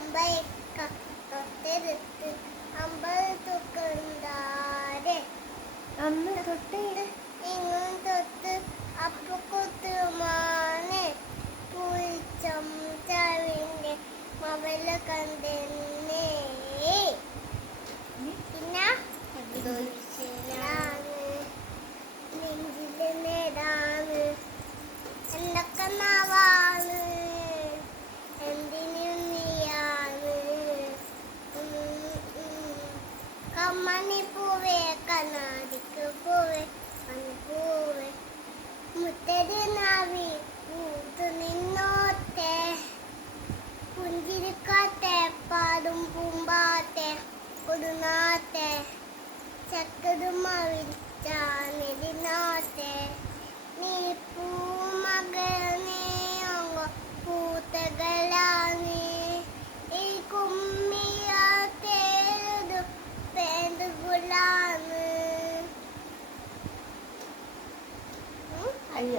അമ്പയക്ക തൊട്ടെടുത്ത് അമ്പലത്തൊക്കെണ്ടാരെ അന്ന് തൊട്ട് ഇങ്ങും തൊട്ട് അപ്പുക്കുത്തുമാനെ ചവിന്റെ മവല കണ്ടെന്നേ പിന്നെ നെഞ്ചില് നേടാണ് എന്തൊക്കെ നാവാണ് എന്തിനും നീയാണ് കമ്മണി പൂവേ കണ്ണാടിക്ക് പൂവേ പൂവേ മുത്തരി നാവി പൂത്ത് നിന്നോട്ടെ പുഞ്ചിരിക്കാട്ടെ പാടും പൂമ്പാട്ടെ കൊടുനാട്ടെ ചക്കതുമാവിച്ചാണിരുന്നാട്ടെ നീ പൂമകനെ പൂത്തകൾ